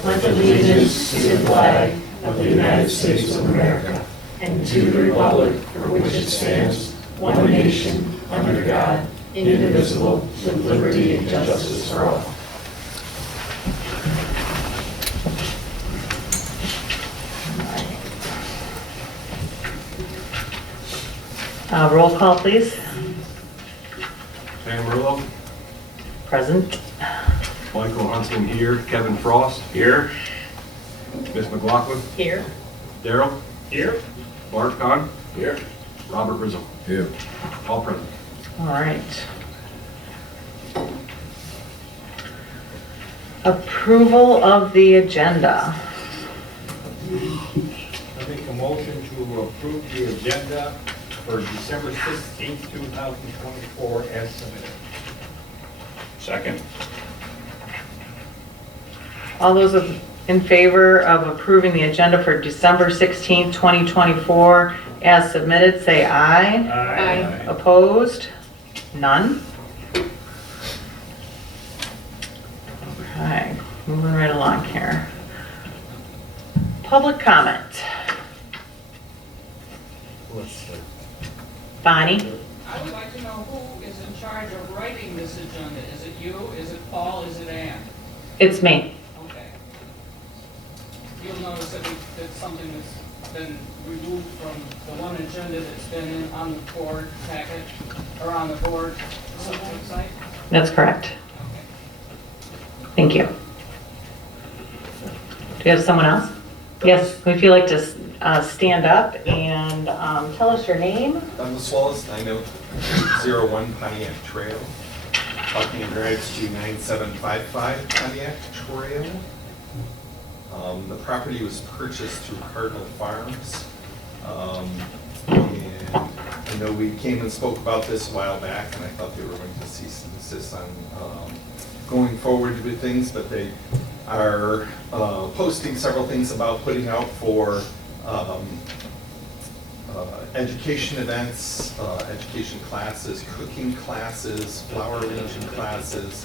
pledge allegiance to the flag of the United States of America and to the republic for which it stands, one nation, under God, indivisible, with liberty and justice for all. Roll call, please. Pam Rillo, Present. Michael Huntsman here, Kevin Frost here, Miss McLaughlin Here. Daryl Here. Bart Kahn Here. Robert Rizzo. Here. All present. All right. Approval of the agenda. I make a motion to approve the agenda for December 16th, 2024 as submitted. Second. All those in favor of approving the agenda for December 16th, 2024 as submitted, say aye. Aye. Opposed? None? Okay, moving right along here. Public comment. Bonnie? I would like to know who is in charge of writing this agenda. Is it you, is it Paul, is it Ann? It's me. Okay. You'll notice that it's something that's been removed from the one agenda that's been on the board packet, or on the board subject site. That's correct. Okay. Thank you. Do you have someone else? Yes, if you'd like to stand up and tell us your name. Douglas Wallace, 9001 Pontiac Trail. Talking in regards to 9755 Pontiac Trail. The property was purchased through Cardinal Farms. And I know we came and spoke about this a while back, and I thought they were going to cease and desist on going forward with things, but they are posting several things about putting out for education events, education classes, cooking classes, flower arranging classes,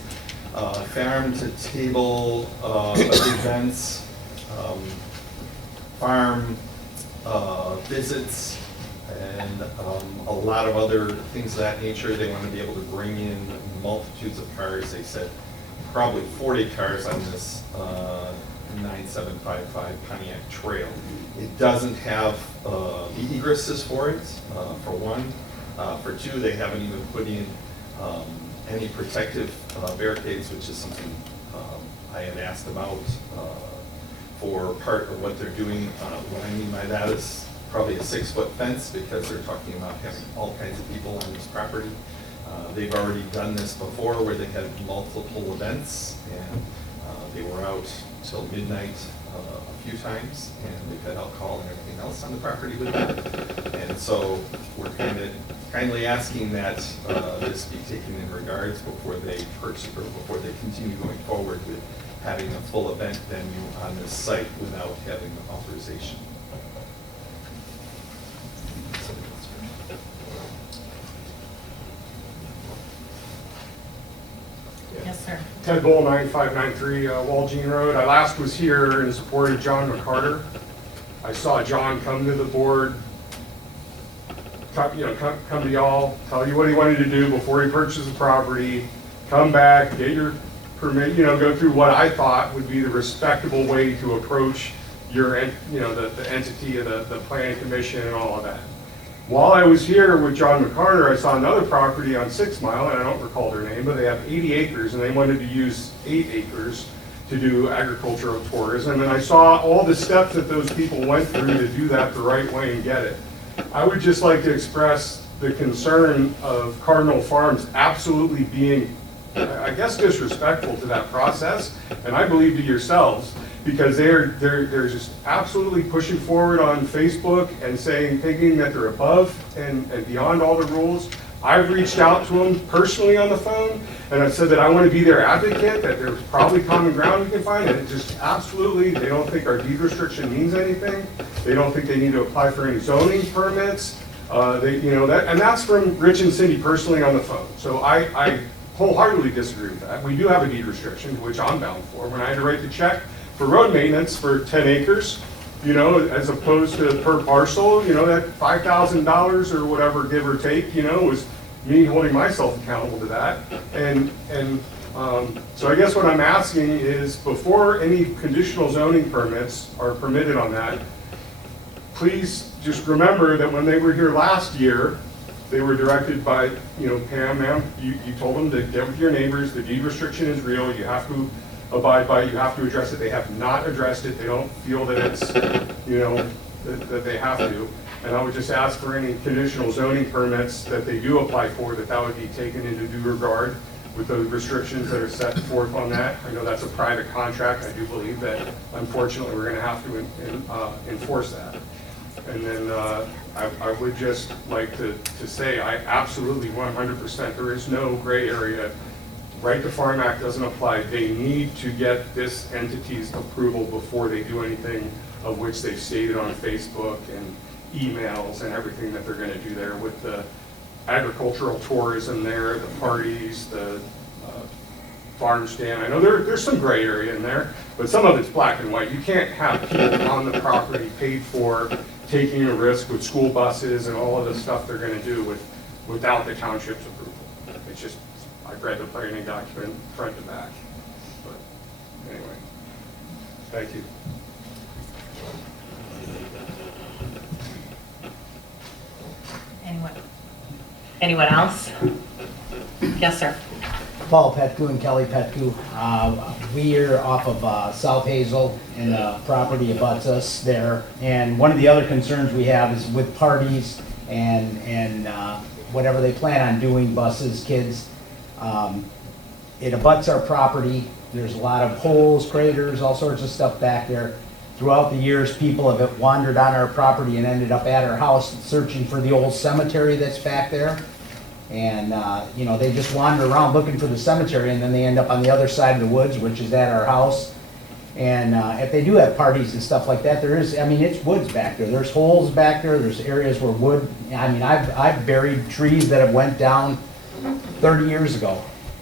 farm to table events, farm visits, and a lot of other things of that nature. They want to be able to bring in multitudes of cars. They said probably 40 cars on this 9755 Pontiac Trail. It doesn't have the egresses for it, for one. For two, they haven't even put in any protective barricades, which is something I had asked about for part of what they're doing. What I mean by that is probably a 6-foot fence, because they're talking about having all kinds of people on this property. They've already done this before where they had multiple events, and they were out till midnight a few times, and they've had alcohol and everything else on the property with them. And so we're kindly asking that this be taken in regards before they purchase or before they continue going forward with having a full event venue on this site without having authorization. Yes, sir. Ted Bull, 9593 Walgene Road. I last was here in support of John McCarter. I saw John come to the board, come to y'all, tell you what he wanted to do before he purchased the property, come back, get your permit, go through what I thought would be the respectable way to approach your, the entity of the planning commission and all of that. While I was here with John McCarter, I saw another property on 6 Mile, and I don't recall their name, but they have 80 acres, and they wanted to use 8 acres to do agricultural tourism. And I saw all the steps that those people went through to do that the right way and get it. I would just like to express the concern of Cardinal Farms absolutely being, I guess, disrespectful to that process, and I believe to yourselves, because they're just absolutely pushing forward on Facebook and thinking that they're above and beyond all the rules. I've reached out to them personally on the phone, and I've said that I want to be their advocate, that there's probably common ground we can find, and it just absolutely, they don't think our deed restriction means anything. They don't think they need to apply for any zoning permits. And that's from Rich and Cindy personally on the phone. So I wholeheartedly disagree with that. We do have a deed restriction, which I'm bound for. When I had to write the check for road maintenance for 10 acres, you know, as opposed to per parcel, you know, that $5,000 or whatever, give or take, you know, was me holding myself accountable to that. So I guess what I'm asking is, before any conditional zoning permits are permitted on that, please just remember that when they were here last year, they were directed by, you know, Pam, ma'am, you told them to get with your neighbors, the deed restriction is real, you have to abide by it, you have to address it. They have not addressed it, they don't feel that it's, you know, that they have to. And I would just ask for any conditional zoning permits that they do apply for, that would be taken into due regard with those restrictions that are set forth on that. I know that's a private contract. I do believe that unfortunately we're going to have to enforce that. And then I would just like to say I absolutely 100%, there is no gray area. Right to Farm Act doesn't apply. They need to get this entity's approval before they do anything of which they've stated on Facebook and emails and everything that they're going to do there with the agricultural tourism there, the parties, the farm stand. I know there's some gray area in there, but some of it's black and white. You can't have people on the property paid for taking a risk with school buses and all of the stuff they're going to do without the township's approval. It's just, I've read the planning document front to back. But anyway, thank you. Anyone else? Yes, sir. Paul Petku and Kelly Petku. We are off of South Hazel, and the property abuts us there. And one of the other concerns we have is with parties and whatever they plan on doing, buses, kids. It abuts our property. There's a lot of holes, craters, all sorts of stuff back there. Throughout the years, people have wandered on our property and ended up at our house searching for the old cemetery that's back there. And, you know, they just wander around looking for the cemetery, and then they end up on the other side of the woods, which is at our house. And if they do have parties and stuff like that, there is, I mean, it's woods back there. There's holes back there. There's areas where wood, I mean, I've buried trees that have went down 30 years ago.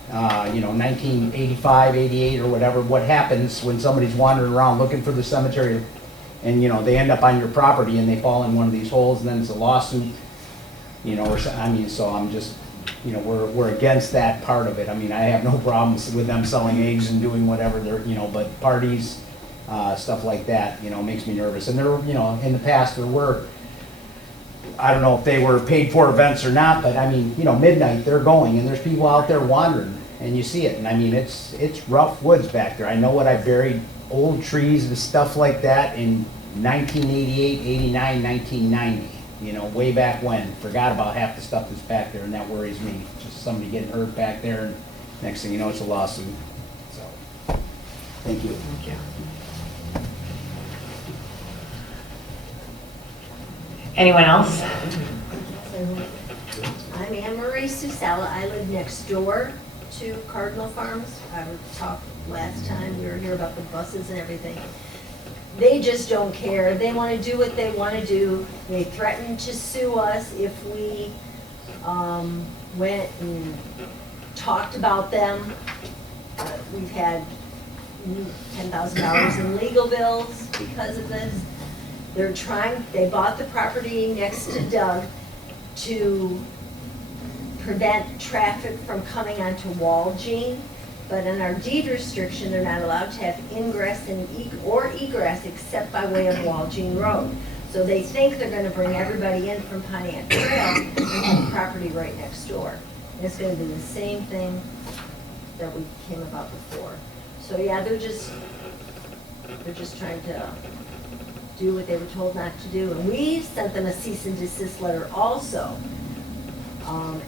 You know, 1985, 88 or whatever. What happens when somebody's wandering around looking for the cemetery and, you know, they end up on your property and they fall in one of these holes, and then it's a lawsuit, you know, or, I mean, so I'm just, you know, we're against that part of it. I mean, I have no problems with them selling eggs and doing whatever they're, you know, but parties, stuff like that, you know, makes me nervous. And there, you know, in the past there were, I don't know if they were paid for events or not, but I mean, you know, midnight they're going and there's people out there wandering and you see it. And I mean, it's rough woods back there. I know what I buried, old trees and stuff like that in 1988, 89, 1990. You know, way back when. Forgot about half the stuff that's back there, and that worries me. Just somebody getting hurt back there, and next thing you know, it's a lawsuit. So, thank you. Thank you. Anyone else? I'm Anne Marie Susella. I live next door to Cardinal Farms. I talked last time we were here about the buses and everything. They just don't care. They want to do what they want to do. They threatened to sue us if we went and talked about them. We've had $10,000 in legal bills because of this. They bought the property next to Doug to prevent traffic from coming onto Walgene. But in our deed restriction, they're not allowed to have ingress or egress except by way of Walgene Road. So they think they're going to bring everybody in from Pontiac Trail and have the property right next door. And it's going to be the same thing that we came about before. So yeah, they're just trying to do what they were told not to do. And we sent them a cease and desist letter also.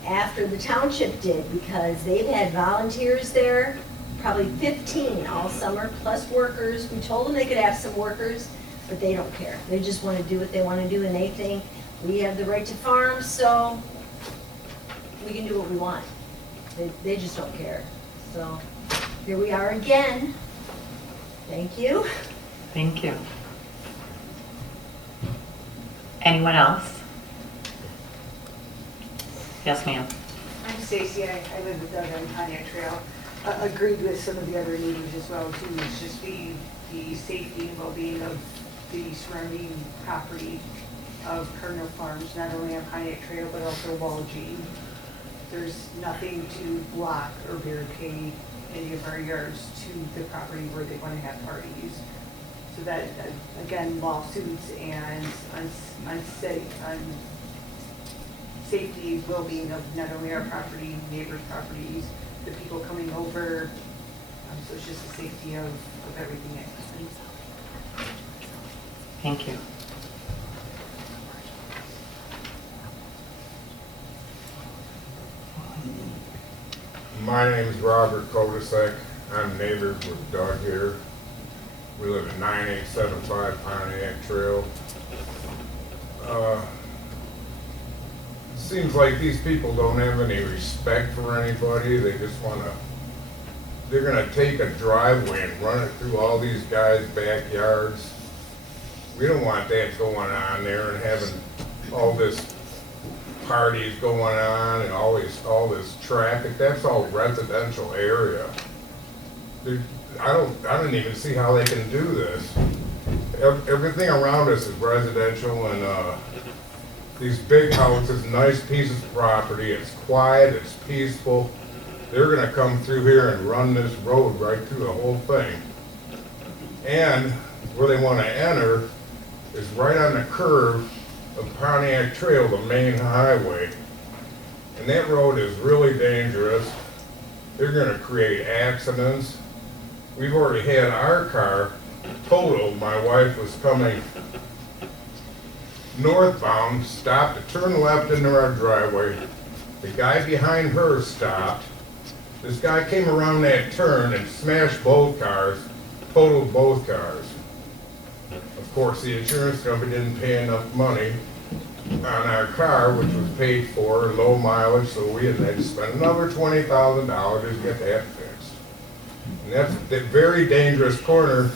After the township did, because they've had volunteers there, probably 15 all summer, plus workers. We told them they could have some workers, but they don't care. They just want to do what they want to do, and they think we have the right to farm, so we can do what we want. They just don't care. So here we are again. Thank you. Thank you. Anyone else? Yes, ma'am. I'm Stacy. I live with Doug on Pontiac Trail. agreed with some of the other neighbors as well too. It's just the safety and well-being of the surrounding property of Cardinal Farms, not only on Pontiac Trail, but also Walgene. There's nothing to block or barricade any of our yards to the property where they want to have parties. So that, again, lawsuits and safety, well-being of not only our property, neighbors' properties, the people coming over. So it's just the safety of everything that happens. Thank you. My name's Robert Kodisek. I'm neighbors with Doug here. We live at 9875 Pontiac Trail. Seems like these people don't have any respect for anybody. They just they're gonna take a driveway and run it through all these guys' backyards. We don't want that going on there and having all this parties going on and all this traffic. That's all residential area. I don't even see how they can do this. Everything around us is residential, and these big houses, nice pieces of property. It's quiet, it's peaceful. They're gonna come through here and run this road right through the whole thing. And where they wanna enter is right on the curve of Pontiac Trail, the main highway. And that road is really dangerous. They're gonna create accidents. We've already had our car totaled. My wife was coming northbound, stopped to turn left into our driveway. The guy behind her stopped. This guy came around that turn and smashed both cars, totaled both cars. Of course, the insurance company didn't pay enough money on our car, which was paid for, low mileage, so we had to spend another $20,000 to get that fixed. And that's a very dangerous corner.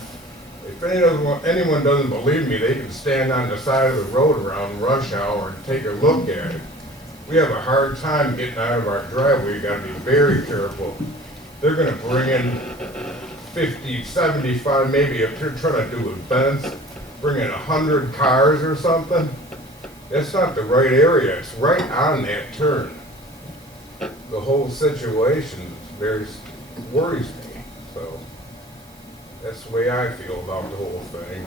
If anyone doesn't believe me, they can stand on the side of the road around rush hour and take a look at it. We have a hard time getting out of our driveway. You gotta be very careful. They're gonna bring in 50, 75, maybe if they're trying to do events, bring in 100 cars or something. That's not the right area. It's right on that turn. The whole situation worries me. So that's the way I feel about the whole thing.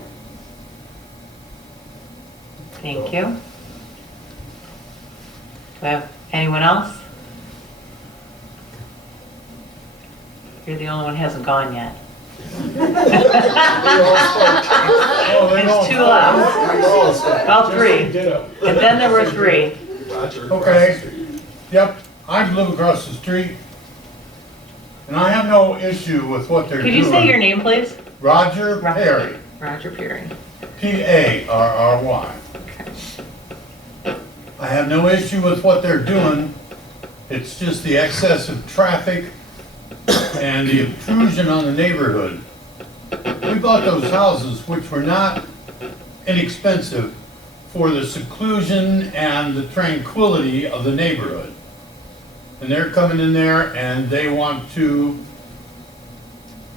Thank you. Do we have anyone else? You're the only one who hasn't gone yet. It's two left. Well, three. And then there were three. Okay. Yep, I live across the street, and I have no issue with what they're doing. Could you say your name, please? Roger Perry. Roger Perry. P-A-R-R-Y. Okay. I have no issue with what they're doing. It's just the excessive traffic and the intrusion on the neighborhood. We bought those houses, which were not inexpensive, for the seclusion and the tranquility of the neighborhood. And they're coming in there and they want to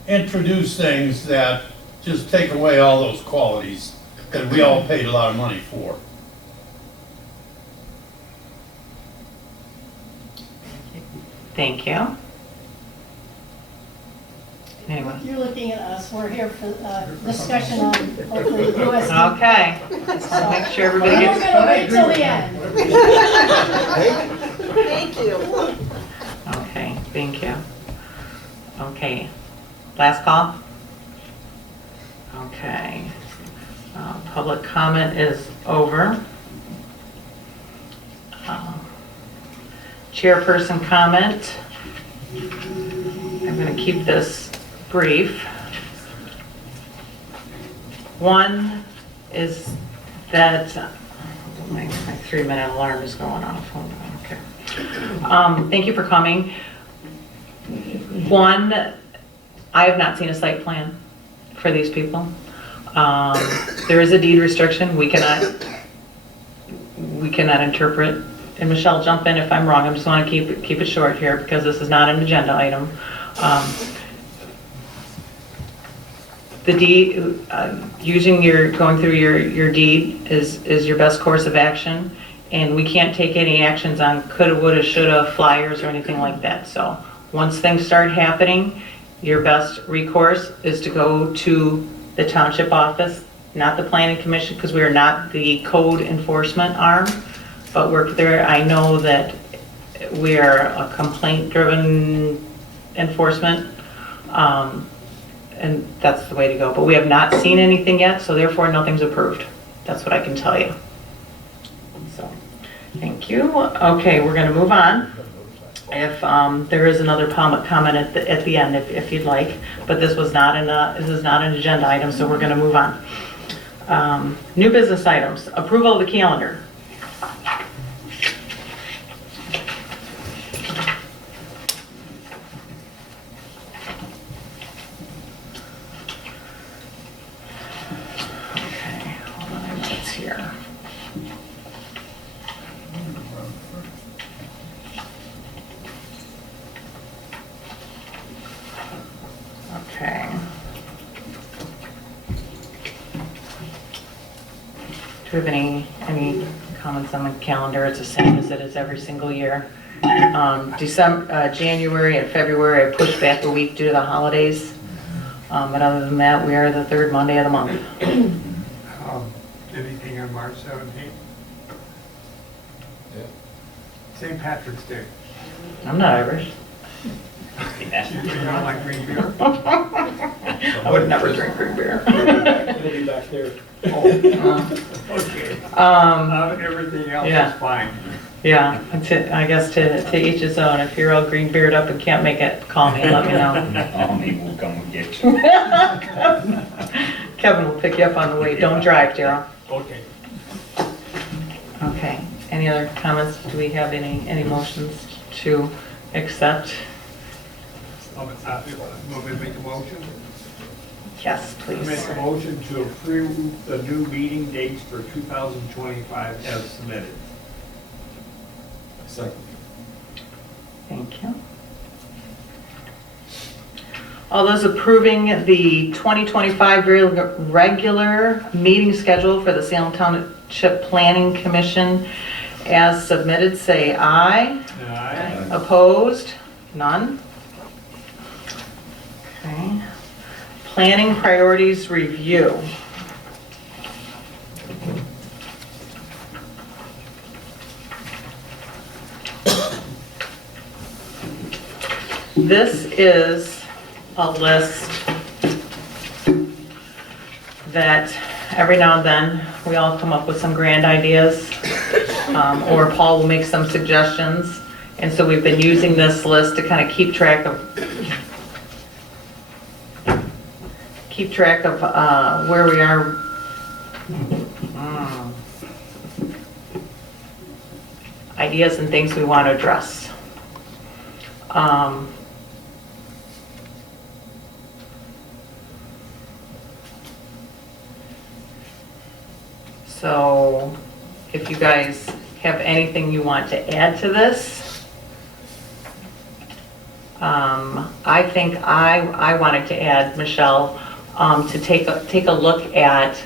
introduce things that just take away all those qualities that we all paid a lot of money for. Thank you. Anyone? You're looking at us, we're here for discussion on hopefully the USD. Okay. Just want to make sure everybody We're gets. gonna wait till the end. Thank you. Okay, thank you. Okay, last call? Okay. Public comment is over. Chairperson comment. I'm going to keep this brief. One is that my 3-minute alarm is going off. Hold on. Okay. Thank you for coming. One, I have not seen a site plan for these people. There is a deed restriction. We cannot interpret. And Michelle, jump in if I'm wrong. I just want to keep it short here because this is not an agenda item. The deed, going through your deed is your best course of action, and we can't take any actions on coulda, woulda, shoulda, flyers or anything like that. So once things start happening, your best recourse is to go to the township office, not the planning commission, because we are not the code enforcement arm, but work there. I know that we are a complaint-driven enforcement, and that's the way to go. But we have not seen anything yet, so therefore nothing's approved. That's what I can tell you. So, thank you. Okay, we're going to move on. If there is another comment at the end, if you'd like, but this is not an agenda item, so we're going to move on. New business items. Approval of the calendar. Okay. Do we have any comments on the calendar? It's the same as it is every single year. January and February, I pushed back a week due to the holidays. But other than that, we are the third Monday of the month. Anything on March 17th? Yeah. St. Patrick's Day. I'm not Irish. You don't like green beer? I would never drink green beer. We'll be back there. Okay. Everything else Yeah. is fine. Yeah, I guess to each his own. If you're all green beard up and can't make it, call me and let me know. Army will come and get you. Kevin will pick you up on the way. Don't drive, Daryl. Okay. Okay. Any other comments? Do we have any motions to accept? Will we make a motion? Yes, please. Make a motion to approve the new meeting dates for 2025 as submitted. Second. Thank you. All those approving the 2025 regular meeting schedule for the Salem Township Planning Commission as submitted, say aye. Aye. Opposed? None? Okay. Planning priorities review. This is a list that every now and then we all come up with some grand ideas, or Paul will make some suggestions. And so we've been using this list to kind of keep track of where we are. Ideas and things we want to address. So if you guys have anything you want to add to this, I think I wanted to add, Michelle, to take a look at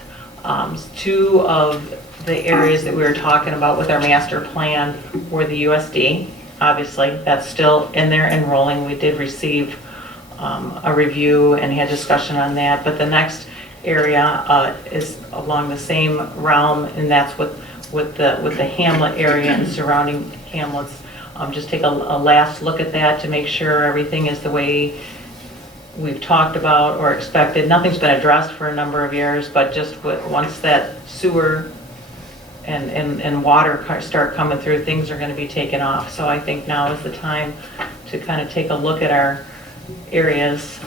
two of the areas that we were talking about with our master plan were the USD. Obviously, that's still in there and rolling. We did receive a review and had discussion on that. But the next area is along the same realm, and that's with the Hamlet area and surrounding hamlets. Just take a last look at that to make sure everything is the way we've talked about or expected. Nothing's been addressed for a number of years, but just once that sewer and water start coming through, things are going to be taken off. So I think now is the time to kind of take a look at our areas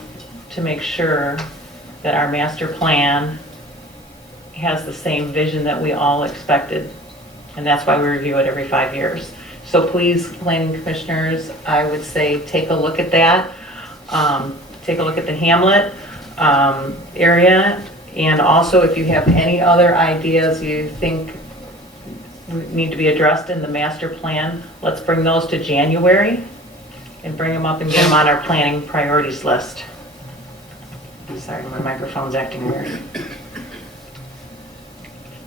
to make sure that our master plan has the same vision that we all expected. And that's why we review it every 5 years. So please, planning commissioners, I would say take a look at that. Take a look at the Hamlet area. And also if you have any other ideas you think need to be addressed in the master plan, let's bring those to January and bring them up and get them on our planning priorities list. I'm sorry, my microphone's acting weird.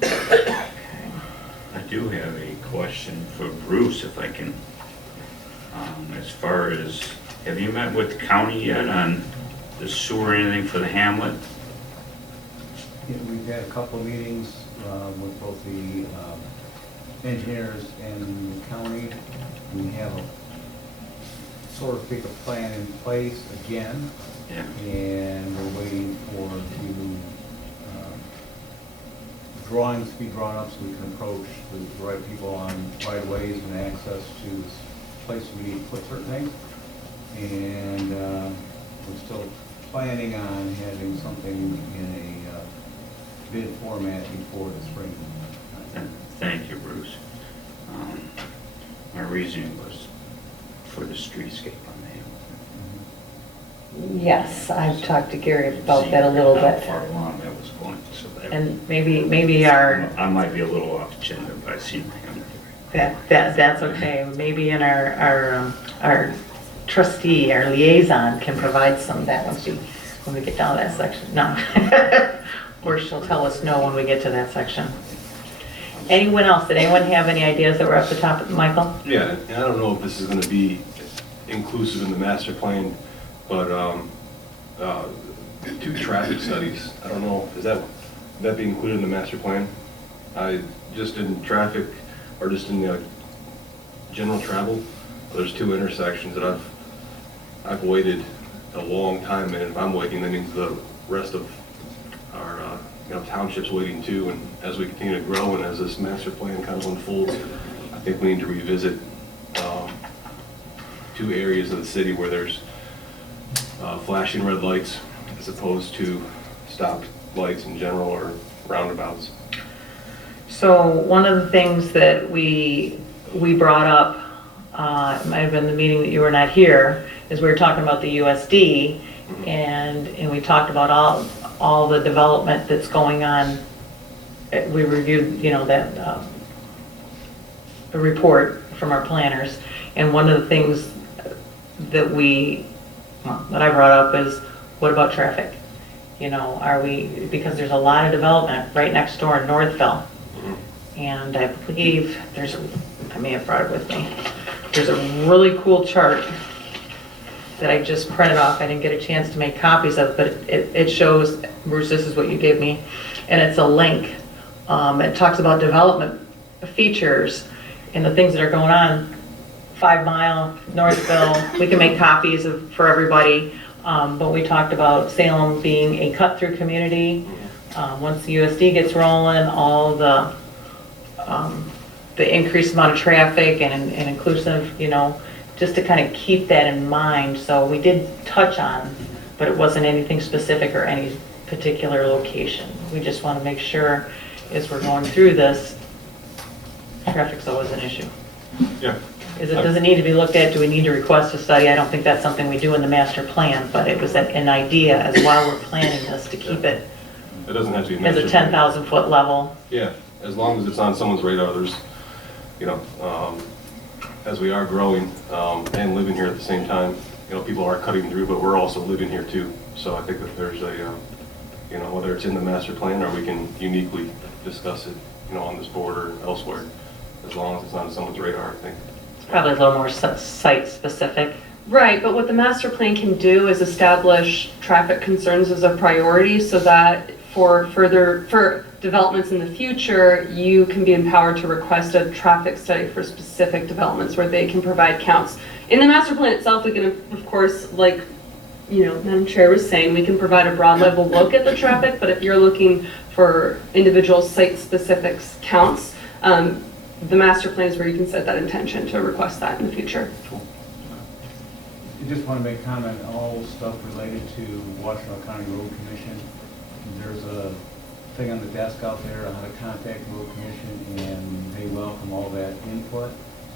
I do have a question for Bruce, if I can. As far as, have you met with the county yet on the sewer or anything for the hamlet? Yeah, we've had a couple of meetings with both the engineers and the county. We have a sort of speak a plan in place again. Yeah. And we're waiting for the drawings to be drawn up so we can approach the right people on right of ways and access to places we need to put certain things. And we're still planning on having something in a bid format before the spring. Thank you, Bruce. My reasoning was for the streetscape on the hamlet. Yes, I've talked to Gary about that a little How bit. far along that was going, so that. And maybe our, I might be a little off agenda, but I see my hamlet. that's okay. Maybe in our trustee, our liaison can provide some of that when we get down to that section. No. Or she'll tell us no when we get to that section. Anyone else? Did anyone have any ideas that were up the top, Michael? Yeah, and I don't know if this is gonna be inclusive in the master plan, but 2 traffic studies. I don't know, would that be included in the master plan? Just in traffic, or just in general travel, there's 2 intersections that I've waited a long time, and if I'm waiting, that means the rest of our township's waiting too. And as we continue to grow and as this master plan kind of unfolds, I think we need to revisit 2 areas of the city where there's flashing red lights as opposed to stopped lights in general or roundabouts. So one of the things that we brought up, it might have been the meeting that you were not here, is we were talking about the USD, and we talked about all the development that's going on. We reviewed, that a report from our planners, and one of the things that I brought up is, what about traffic? Because there's a lot of development right next door in Northville. And I believe I may have brought it with me. There's a really cool chart that I just printed off. I didn't get a chance to make copies of, but it shows, Bruce, this is what you gave me, and it's a link. It talks about development features and the things that are going on. 5 Mile, Northville, we can make copies for everybody. But we talked about Salem being a cut-through community. Once the USD gets rolling, all the increased amount of traffic and inclusive, just to kind of keep that in mind. So we did touch on, but it wasn't anything specific or any particular location. We just want to make sure as we're going through this, traffic's always an issue. Yeah. Does it need to be looked at? Do we need to request a study? I don't think that's something we do in the master plan, but it was an idea as while we're planning this to keep it It doesn't have to be as a 10,000 foot level. Yeah, as long as it's on someone's radar. There's, as we are growing and living here at the same time, people are cutting through, but we're also living here too. So I think that there's whether it's in the master plan or we can uniquely discuss it, on this board or elsewhere, as long as it's on someone's radar, I think. Probably a little more site specific. Right, but what the master plan can do is establish traffic concerns as a priority so that for developments in the future, you can be empowered to request a traffic study for specific developments where they can provide counts. In the master plan itself, we can, of course, like, Madam Chair was saying, we can provide a broad level look at the traffic, but if you're looking for individual site-specific counts, the master plan is where you can set that intention to request that in the future. I just want to make comment, all stuff related to Washtenaw County Road Commission. There's a thing on the desk out there on how to contact the Road Commission, and they welcome all that input.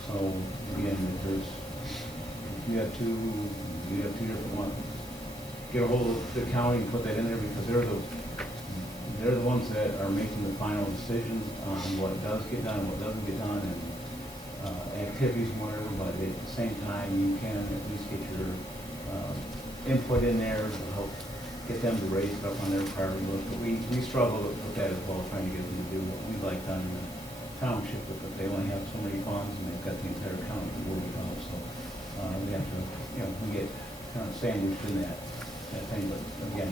So again, if you have two different ones, get a hold of the county and put that in there, because they're the ones that are making the final decisions on what does get done and what doesn't get done. And activities and whatever, but at the same time, you can at least get your input in there to help get them to raise it up on their priority list. But we struggle with that as well, trying to get them to do what we'd like done in the township, but they only have so many funds and they've got the entire county to worry about, so we have to, we get kind of sandwiched in that thing, but again,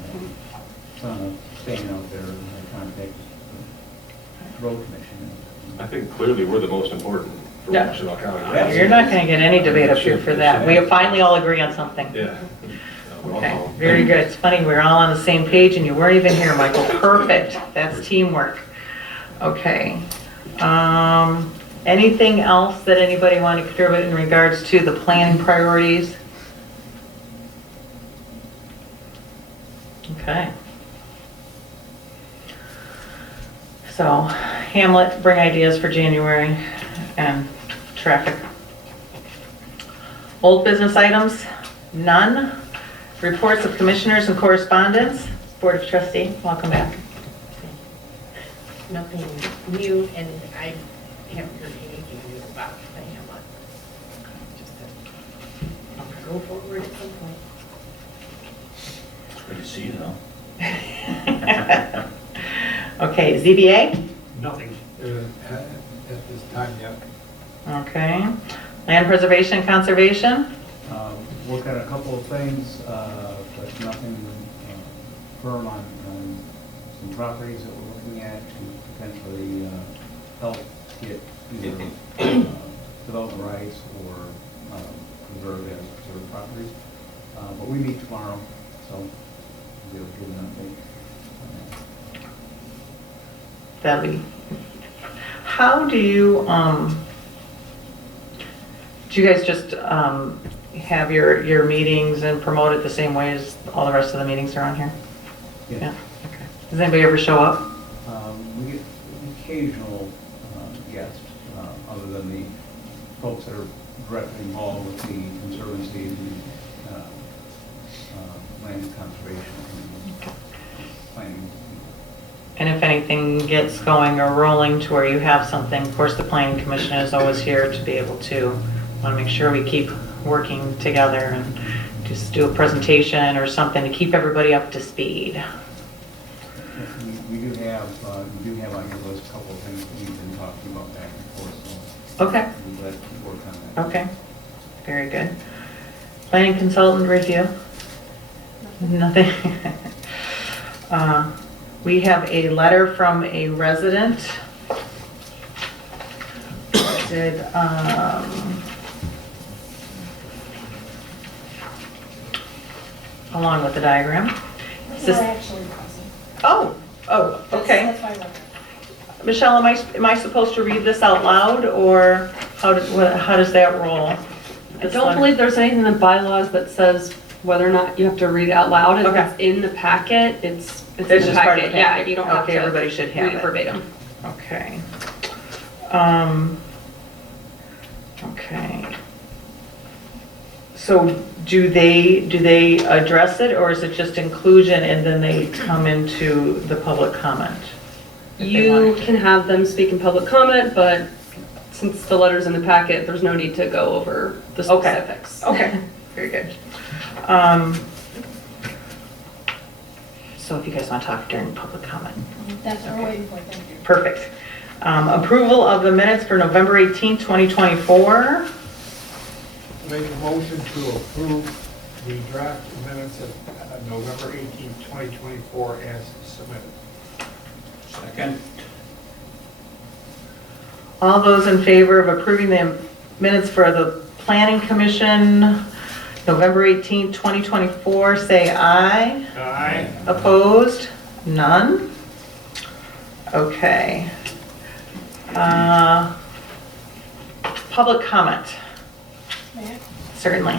it's on a staying out there and contact the road commission. I think clearly we're the most important for Yeah. Washtenaw County. You're not gonna get any debate up here for that. We finally all agree on something. Yeah. Okay, very good. It's funny, we're all on the same page and you weren't even here, Michael. Perfect. That's teamwork. Okay. Anything else that anybody want to contribute in regards to the planning priorities? Okay. So, Hamlet, bring ideas for January and traffic. Old business items? None. Reports of commissioners and correspondence. Board of Trustee, welcome back. Nothing new, and I haven't heard anything new about the Hamlet. Just go forward at some point. Good to see you though. Okay, ZBA? Nothing at this time yet. Okay. Land preservation and conservation? Work on a couple of things, but nothing firm on some properties that we're looking at to potentially help get either development rights or preserve as preserved properties. But we meet tomorrow, so we'll give an update. That'd be, how do you guys just have your meetings and promote it the same way as all the rest of the meetings around here? Yeah. Okay. Does anybody ever show up? We get occasional guests, other than the folks that are directly involved with the conservancy and land conservation and planning. And if anything gets going or rolling to where you have something, of course, the planning commission is always here to be able to, want to make sure we keep working together and just do a presentation or something to keep everybody up to speed. We do have on your list a couple of things that we've been talking about back and forth, so. Okay. We'll let you work on that. Okay, very good. Planning consultant review? Nothing. We have a letter from a resident. Did, along with the diagram. Is We're this- actually present. Oh, okay. That's why we're. Michelle, am I supposed to read this out loud, or how does that roll? I don't believe there's anything in the bylaws that says whether or not you have to read it out loud. If Okay. it's in the packet, it's in It's the just part of packet. the Yeah, packet. you don't have Okay, to everybody should have read it. it verbatim. Okay. Okay. So do they address it, or is it just inclusion and then they come into the public comment? If they You want. can have them speak in public comment, but since the letter's in the packet, there's no need to go over the Okay. specifics. Okay, very good. So if you guys want to talk during public comment. That's what we're waiting for, thank you. Perfect. Approval of the minutes for November 18th, 2024. Make a motion to approve the draft minutes of November 18th, 2024 as submitted. Second. All those in favor of approving the minutes for the Planning Commission, November 18th, 2024, say aye. Aye. Opposed? None? Okay. Public comment, May I? certainly.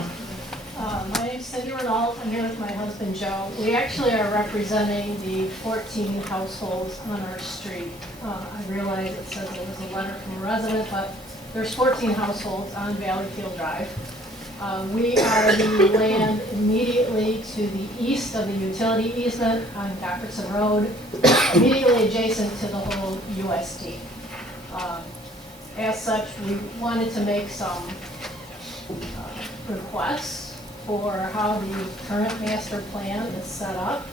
My name's Cindy Renault. I'm here with my husband Joe. We actually are representing the 14 households on our street. I realize it says it was a letter from a resident, but there's 14 households on Valleyfield Drive. We are the land immediately to the east of the utility easement on Gockerson Road, immediately adjacent to the whole USD. as such, we wanted to make some requests for how the current master plan is set up.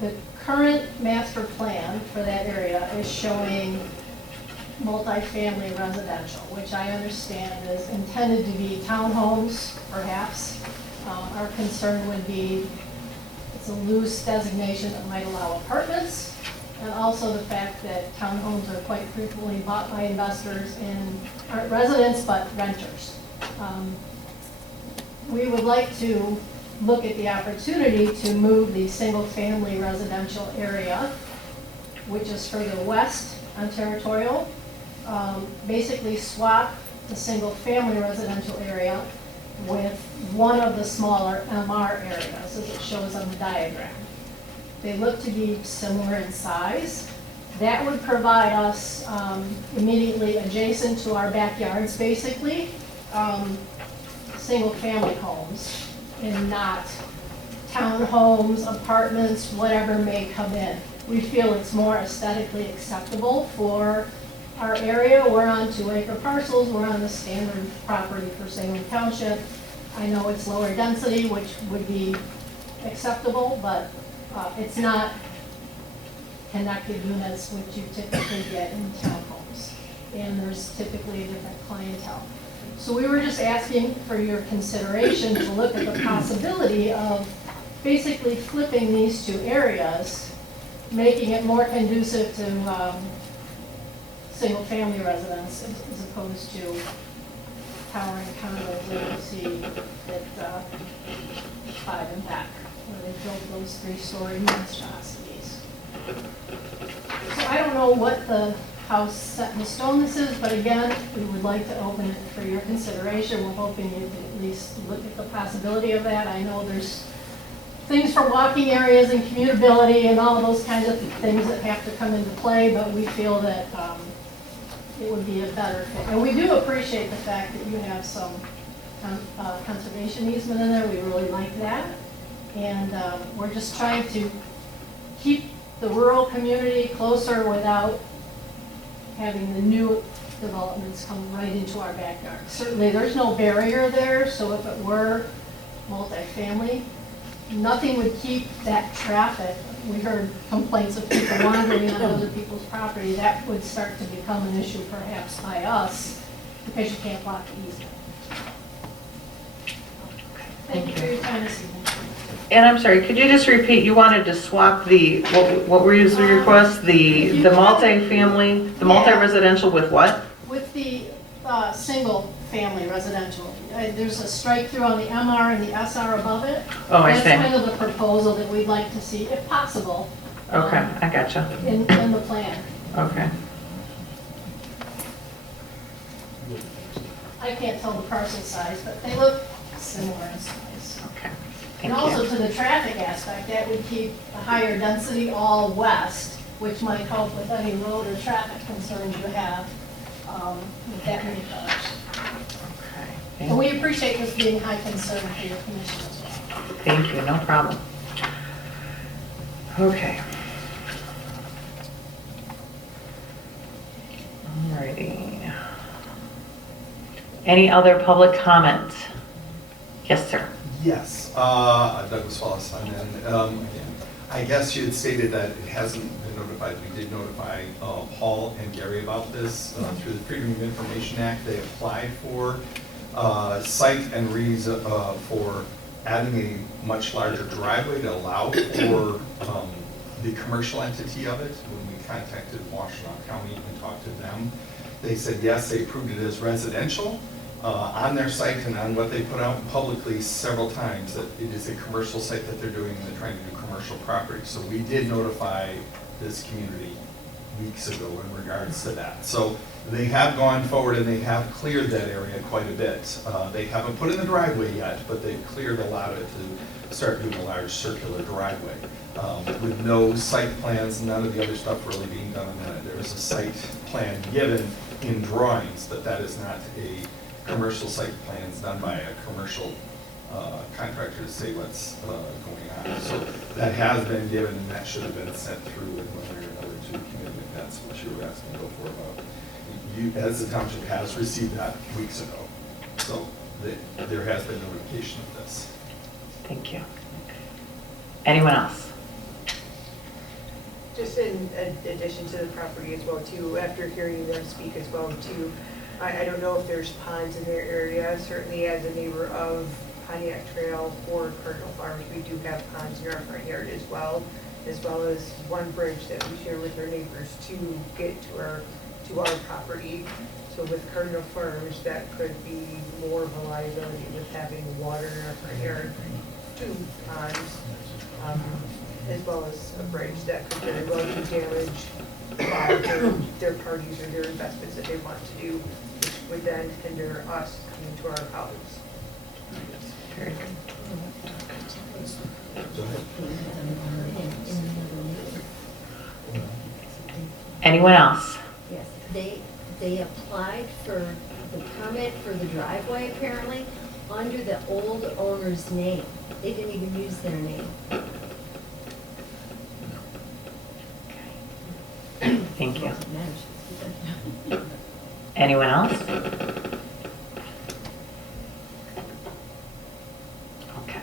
The current master plan for that area is showing multifamily residential, which I understand is intended to be townhomes, perhaps. Our concern would be it's a loose designation that might allow apartments, and also the fact that townhomes are quite frequently bought by investors and aren't residents but renters. We would like to look at the opportunity to move the single-family residential area, which is further west on Territorial, basically swap the single-family residential area with one of the smaller MR areas, as it shows on the diagram. They look to be similar in size. That would provide us immediately adjacent to our backyards, basically, single-family homes and not townhomes, apartments, whatever may come in. We feel it's more aesthetically acceptable for our area. We're on 2-acre parcels. We're on the standard property for Salem Township. I know it's lower density, which would be acceptable, but it's not connected units, which you typically get in townhomes. And there's typically a different clientele. So we were just asking for your consideration to look at the possibility of basically flipping these two areas, making it more conducive to single-family residence as opposed to towering condos that you see at 5 and back, where they built those 3-story monstrosities. So I don't know what the house set in stone this is, but again, we would like to open it for your consideration. We're hoping you can at least look at the possibility of that. I know there's things for walking areas and commutability and all of those kinds of things that have to come into play, but we feel that it would be a better fit. And we do appreciate the fact that you have some conservation easement in there. We really like that. And we're just trying to keep the rural community closer without having the new developments come right into our backyard. Certainly, there's no barrier there, so if it were multifamily, nothing would keep that traffic. We heard complaints of people wandering on other people's property. That would start to become an issue perhaps by us because you can't block the easement. Thank you for your time this evening. And I'm sorry, could you just repeat, you wanted to swap the, what were your requests? The multi-family, the multi-residential with what? With the single-family residential. There's a strike through on the MR and the SR above it. Oh, I see. That's kind of the proposal that we'd like to see, if possible. Okay, I gotcha. In the plan. Okay. I can't tell the parcel size, but they look similar in size. Okay. And also to the traffic aspect, that would keep the higher density all west, which might help with any road or traffic concerns you have with that many cars. Okay. And we appreciate this being high concern for your commission as well. Thank you, no problem. Okay. Alrighty. Any other public comment? Yes, sir. Yes, Douglas Wallace, and again, I guess you had stated that it hasn't been notified. We did notify Paul and Gary about this through the Freedom of Information Act. They applied for site and for adding a much larger driveway to allow for the commercial entity of it. When we contacted Washtenaw County and talked to them, they said yes, they approved it as residential. On their site and on what they put out publicly several times that it is a commercial site that they're doing and they're trying to do commercial property. So we did notify this community weeks ago in regards to that. So they have gone forward and they have cleared that area quite a bit. They haven't put in the driveway yet, but they've cleared a lot of it to start doing a large circular driveway. With no site plans, none of the other stuff really being done on that. There is a site plan given in drawings, but that is not a commercial site plans done by a commercial contractor to say what's going on. So That has been given, and that should have been sent through in one way or another to the committee, if that's what you were asking before about. You, as the township has received that weeks ago, so there has been notification of this. Thank you. Anyone else? Just in addition to the property as well too, after hearing them speak as well too, I don't know if there's ponds in their area. Certainly as a neighbor of Pontiac Trail or Cardinal Farms, we do have ponds in our front yard as well as one bridge that we share with our neighbors to get to our property. So with Cardinal Farms, that could be more of a liability with having water in our front yard, 2 ponds, as well as a bridge that could very well do damage by their parties or their investments that they want to do, which would then hinder us coming to our house. Very good. Anyone else? Yes, they applied for the permit for the driveway apparently under the old owner's name. They didn't even use their name. Thank you. Anyone else? Okay.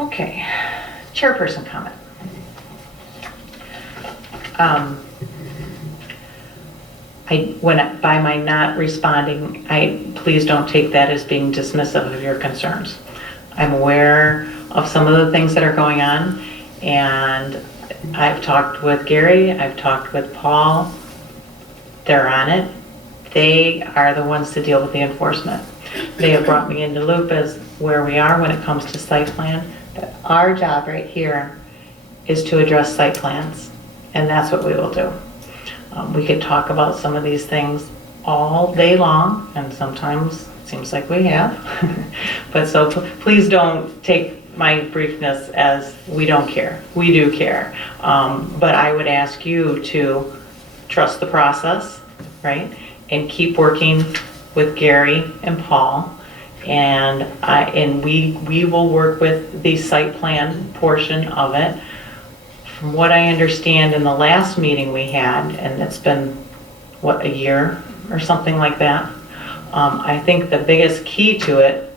Okay, chairperson comment. By my not responding, please don't take that as being dismissive of your concerns. I'm aware of some of the things that are going on, and I've talked with Gary, I've talked with Paul. They're on it. They are the ones to deal with the enforcement. They have brought me into loop as where we are when it comes to site plan. But our job right here is to address site plans, and that's what we will do. We could talk about some of these things all day long, and sometimes it seems like we have. But so please don't take my briefness as we don't care. We do care. But I would ask you to trust the process, right? And keep working with Gary and Paul. And we will work with the site plan portion of it. From what I understand in the last meeting we had, and it's been, what, a year or something like that, I think the biggest key to it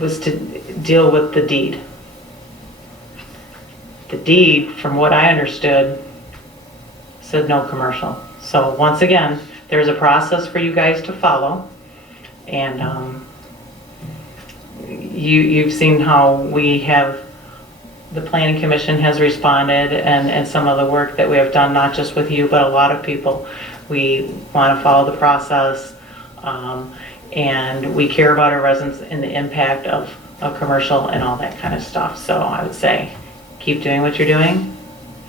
was to deal with the deed. The deed, from what I understood, said no commercial. So once again, there's a process for you guys to follow, and you've seen how the Planning Commission has responded, and some of the work that we have done, not just with you, but a lot of people. We want to follow the process, and we care about our residents and the impact of commercial and all that kind of stuff. So I would say, keep doing what you're doing,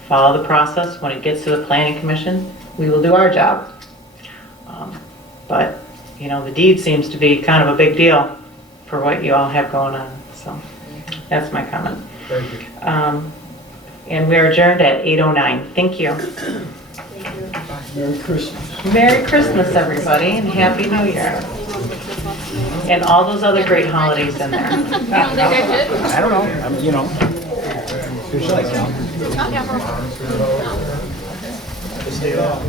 follow the process. When it gets to the Planning Commission, we will do our job. But, you know, the deed seems to be kind of a big deal for what you all have going on. So that's my comment. Thank you. And we are adjourned at 8:09. Thank you. Merry Christmas. Merry Christmas, everybody, and Happy New Year. And all those other great holidays in there. You don't think I did? I don't know, you know. Who should I count? Stay off.